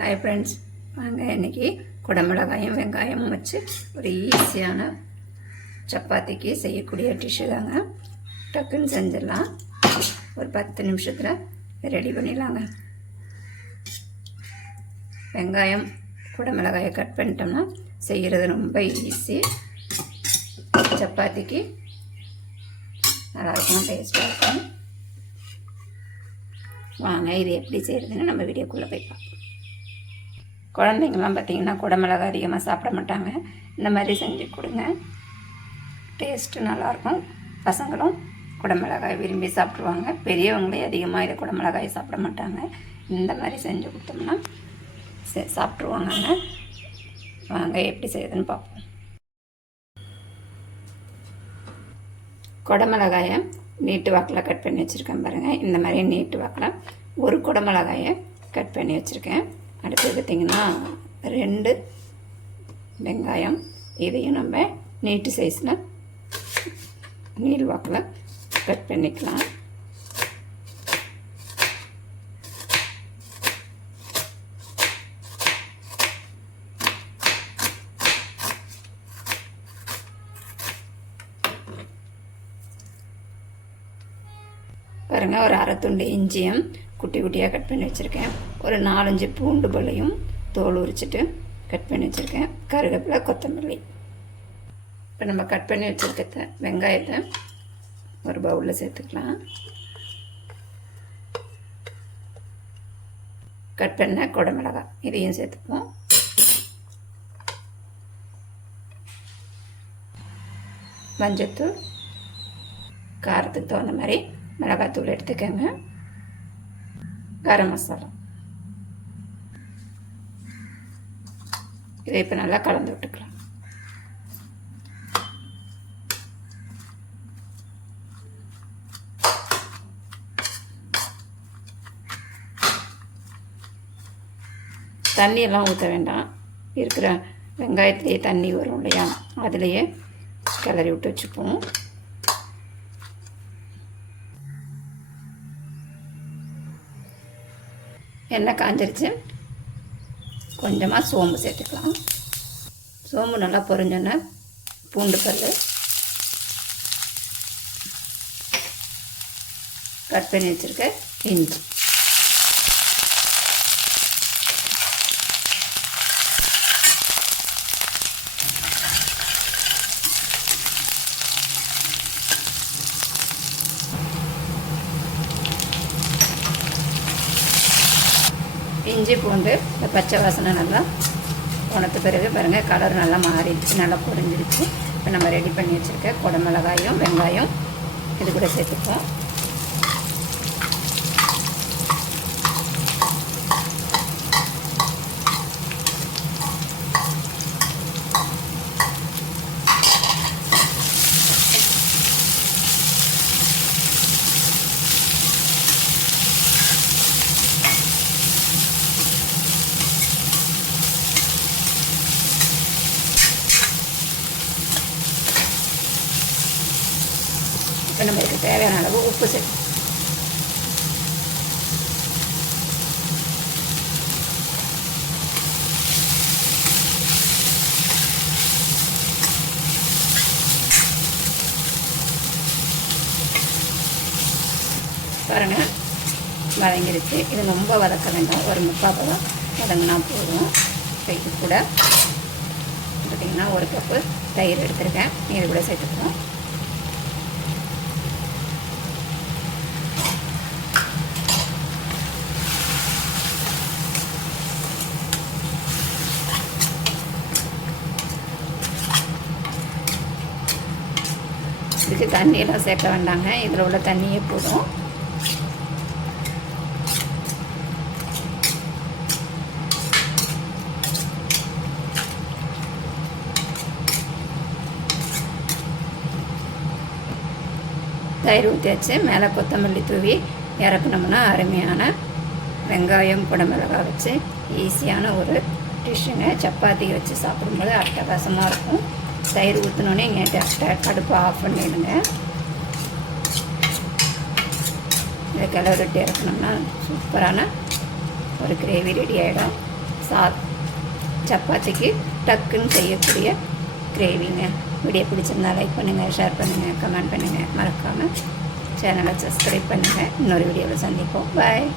Hi friends வாங்க இன்றைக்கி குடமிளகாயும் வெங்காயமும் வச்சு ஒரு ஈஸியான சப்பாத்திக்கு செய்யக்கூடிய டிஷ்ஷு தாங்க. டக்குன்னு செஞ்சிடலாம். ஒரு பத்து நிமிஷத்தில் ரெடி பண்ணிடலாங்க. வெங்காயம் குடமிளகாயை கட் பண்ணிட்டோம்னா செய்கிறது ரொம்ப ஈஸி சப்பாத்திக்கு நல்லாயிருக்கும் டேஸ்ட்டாக இருக்கும். வாங்க இது எப்படி செய்கிறதுன்னு நம்ம வீடியோக்குள்ளே போய் பார்ப்போம். குழந்தைங்கள்லாம் பார்த்திங்கன்னா குடமிளகு அதிகமாக சாப்பிட மாட்டாங்க. இந்த மாதிரி செஞ்சு கொடுங்க. டேஸ்ட்டு நல்லாயிருக்கும். பசங்களும் குடமிளகாய் விரும்பி சாப்பிட்ருவாங்க பெரியவங்களே அதிகமாக இதை குடமிளகாயை சாப்பிட மாட்டாங்க. இந்த மாதிரி செஞ்சு கொடுத்தோம்னா சே சாப்பிட்ருவாங்கங்க வாங்க எப்படி செய்யுதுன்னு பார்ப்போம். குடமிளகாயை நீட்டு வாக்கில் கட் பண்ணி வச்சுருக்கேன் பாருங்கள் இந்த மாதிரி நீட்டு வாக்கில் ஒரு குடமிளகாயை கட் பண்ணி வச்சுருக்கேன். அடுத்து பார்த்திங்கன்னா ரெண்டு வெங்காயம் இதையும் நம்ம நீட்டு சைஸில் நீள் வாக்கில் கட் பண்ணிக்கலாம். பாருங்கள் ஒரு அரை துண்டு இஞ்சியும் குட்டி குட்டியாக கட் பண்ணி வச்சுருக்கேன். ஒரு நாலஞ்சு பூண்டு பல்லையும் தோல் உரிச்சிட்டு கட் பண்ணி வச்சுருக்கேன். கருவேப்பிலை கொத்தமல்லி. இப்போ நம்ம கட் பண்ணி வச்சுருக்க வெங்காயத்தை ஒரு பவுலில் சேர்த்துக்கலாம். கட் பண்ண குடமிளகா. இதையும் சேர்த்துப்போம். மஞ்சத்தூள் காரத்துக்கு தகுந்த மாதிரி மிளகாத்தூள் எடுத்துக்கோங்க. கரம் மசாலா. இதை இப்போ நல்லா கலந்து விட்டுக்கலாம். தண்ணியெல்லாம் ஊற்ற வேண்டாம். இருக்கிற வெங்காயத்துலேயே தண்ணி வரும் இல்லையா? அதுலேயே கிளறி விட்டு வச்சுப்போம். எண்ணெய் காஞ்சிருச்சு. கொஞ்சமாக சோம்பு சேர்த்துக்கலாம். சோம்பு நல்லா பொரிஞ்சோன்னே பூண்டு பல் கட் பண்ணி வச்சுருக்க இஞ்சி. இஞ்சி பூண்டு இந்த பச்சை வாசனை நல்லா உனக்கு பிறகு பாருங்கள் கலர் நல்லா மாறிடுச்சு நல்லா பொரிஞ்சிருச்சு இப்போ நம்ம ரெடி பண்ணி வச்சுருக்க குடமிளகாயும் வெங்காயம் இது கூட சேர்த்துப்போம். இப்போ நம்மளுக்கு தேவையான அளவு உப்பு சேர்த்து. பாருங்கள் வதங்கிருச்சு இது ரொம்ப வதக்க வேண்டாம். ஒரு முக்கால் பதம் வதங்கினா போதும். இது கூட பார்த்திங்கன்னா ஒரு கப்பு தயிர் எடுத்திருக்கேன். இது கூட சேர்த்துக்கிறோம் இதுக்கு தண்ணியெல்லாம் சேர்க்க வேண்டாங்க. இதில் உள்ள தண்ணியே போதும். தயிர் ஊற்றியாச்சு மேலே கொத்தமல்லி தூவி இறக்குனோம்னா அருமையான வெங்காயம் குடமிளகாய் வச்சு ஈஸியான ஒரு டிஷ்ஷுங்க சப்பாத்தி வச்சு சாப்பிடும்போது அட்டகாசமாக இருக்கும். தயிர் ஊற்றினோடனே இங்கே டேரக்டாக கடுப்பு ஆஃப் பண்ணிவிடுங்க இதை கிளறிட்டு இறக்கணும்னா சூப்பரான ஒரு கிரேவி ரெடி ஆகிடும் சா சப்பாத்திக்கு டக்குன்னு செய்யக்கூடிய கிரேவிங்க வீடியோ பிடிச்சிருந்தா லைக் பண்ணுங்கள் ஷேர் பண்ணுங்கள் கமெண்ட் பண்ணுங்கள் மறக்காமல் சேனலை சப்ஸ்கிரைப் பண்ணுங்கள் இன்னொரு வீடியோவில் சந்திப்போம். பாய்